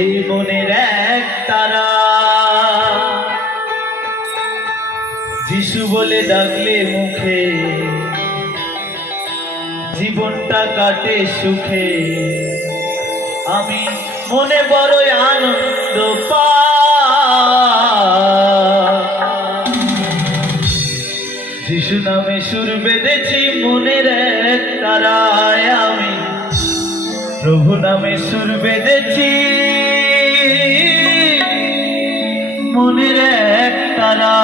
এই মনের এক তারা। যিশু বলে ডাকলে মুখে জীবনটা কাটে সুখে। আমি মনে বড়ই আনন্দ পাই। যিশু নামে সুর বেঁধেছি মনের এক তারায়। আমি প্রভু নামে সুর বেঁধেছি মনের এক তারা।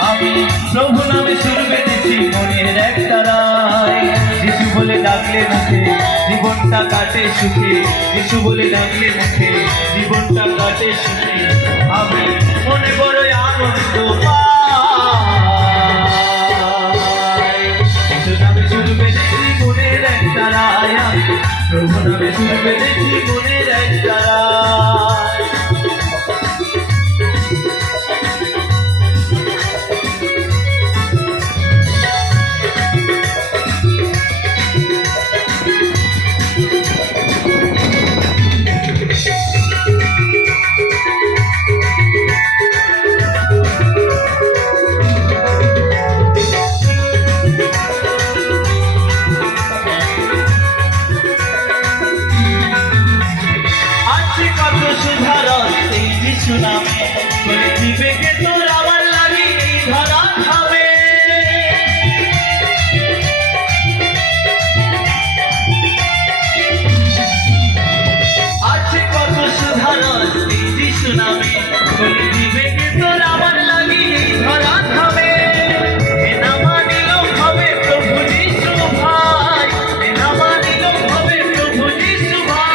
আমি প্রভু নামে সুর বেঁধেছি মনের এক তারায়। যিশু বলে ডাকলে মুখে জীবনটা কাটে সুখে। যিশু বলে ডাকলে মুখে জীবনটা কাটে সুখে। আমি মনে বড়ই আনন্দ পাই। যিশু নামে সুর বেঁধেছি মনের এক তারায়। আমি প্রভু নামে সুর বেঁধেছি মনের এক তারায়। যিশু নামে করে দিবে কে তোর আমার লাগি এই ধরা খাবে। আছে কত সুধারণ এই যিশু নামে করে দিবে কে তোর আমার লাগি এই ধরা খাবে। এ না মানিলেও হবে প্রভু যিশু ভাই। এ না মানিলেও হবে প্রভু যিশু ভাই।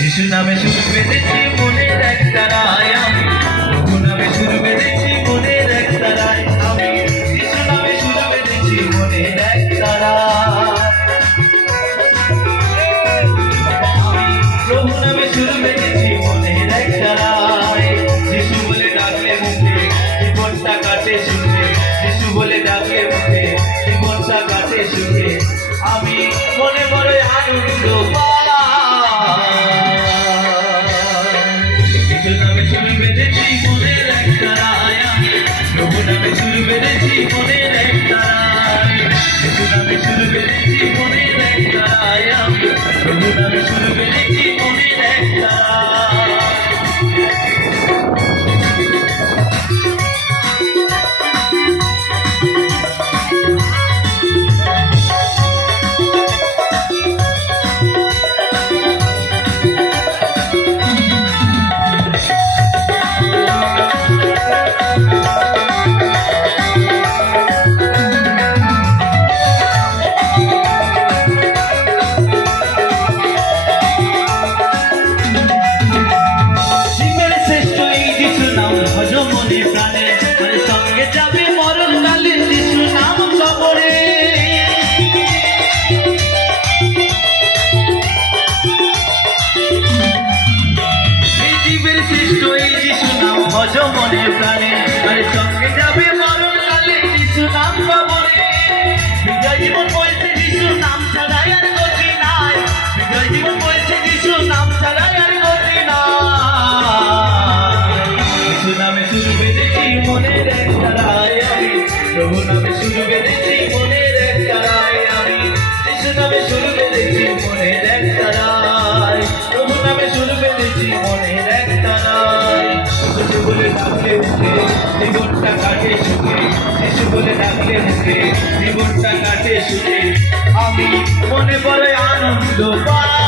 যিশু নামে সুর বেঁধেছি মনের এক তারায়। আমি প্রভু নামে সুর বেঁধেছি মনের এক তারায়। আমি যিশু নামে সুর বেঁধেছি মনের এক তারায়। আমি প্রভু নামে সুর বেঁধেছি মনের এক তারায়। যিশু বলে ডাকলে মুখে জীবনটা কাটে সুখে। যিশু বলে ডাকলে মুখে জীবনটা কাটে সুখে। আমি মনে বড়ই আনন্দ পাই। প্রভু নামে সুর বেঁধেছি মনের এক তারায়। যিশু নামে সুর বেঁধেছি মনের এক তারায়। আমি প্রভু নামে সুর বেঁধেছি মনের এক তারায়। মনে প্রাণে আর সঙ্গে যাবে মরণ কালে যিশু নাম কবরে। বিজয় জীবন বলছে যিশু নাম ছাড়াই আর গতি নাই। বিজয় জীবন বলছে যিশু নাম ছাড়াই আর গতি নাই। যিশু নামে সুর বেঁধেছি মনের এক তারায়। আমি প্রভু নামে সুর বেঁধেছি মনের এক তারায়। আমি যিশু নামে সুর বেঁধেছি মনের এক তারায়। প্রভু নামে সুর বেঁধেছি মনের এক তারায়। যিশু বলে ডাকলে মুখে জীবনটা কাটে সুখে। যিশু বলে ডাকলে মুখে জীবনটা কাটে সুখে। আমি মনে বড় আনন্দ পাই।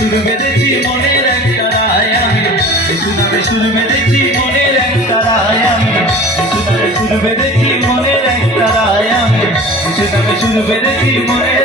সুর বেঁধেছি মনের একটা রায় আমি যিশু নামে সুর বেঁধেছি মনের একটা রায় আমি যিশু নামে সুর বেঁধেছি মনের একটা রায় আমি যিশু নামে সুর বেঁধেছি মনের